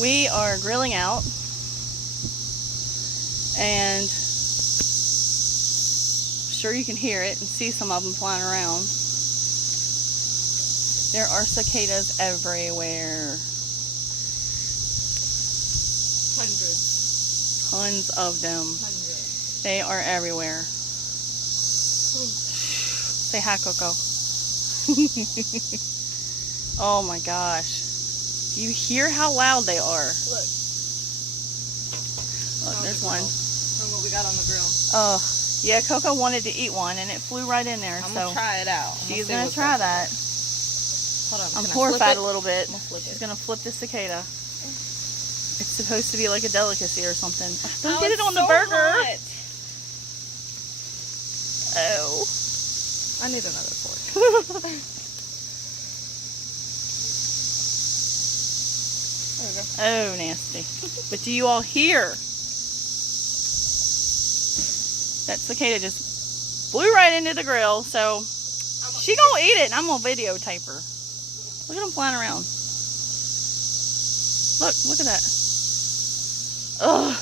We are grilling out, and sure you can hear it and see some of them flying around. There are cicadas everywhere. Hundreds. Tons of them. Hundreds. They are everywhere. Say hi, Coco. Oh my gosh. Do you hear how loud they are? Look. Look, there's one. Look what we got on the grill. Oh, yeah, Coco wanted to eat one and it flew right in there. I'm gonna try it out. She's gonna try that. Hold on. I'm horrified a little bit. Flip She's it. gonna flip the cicada. It's supposed to be like a delicacy or something. Don't Oh, get it it's on the so burger. hot. Oh. I need another fork. There we go. Oh, nasty. But do you all hear? That cicada just flew right into the grill, so she gonna eat it and I'm gonna videotape her. Look at them flying around. Look at that. Ugh.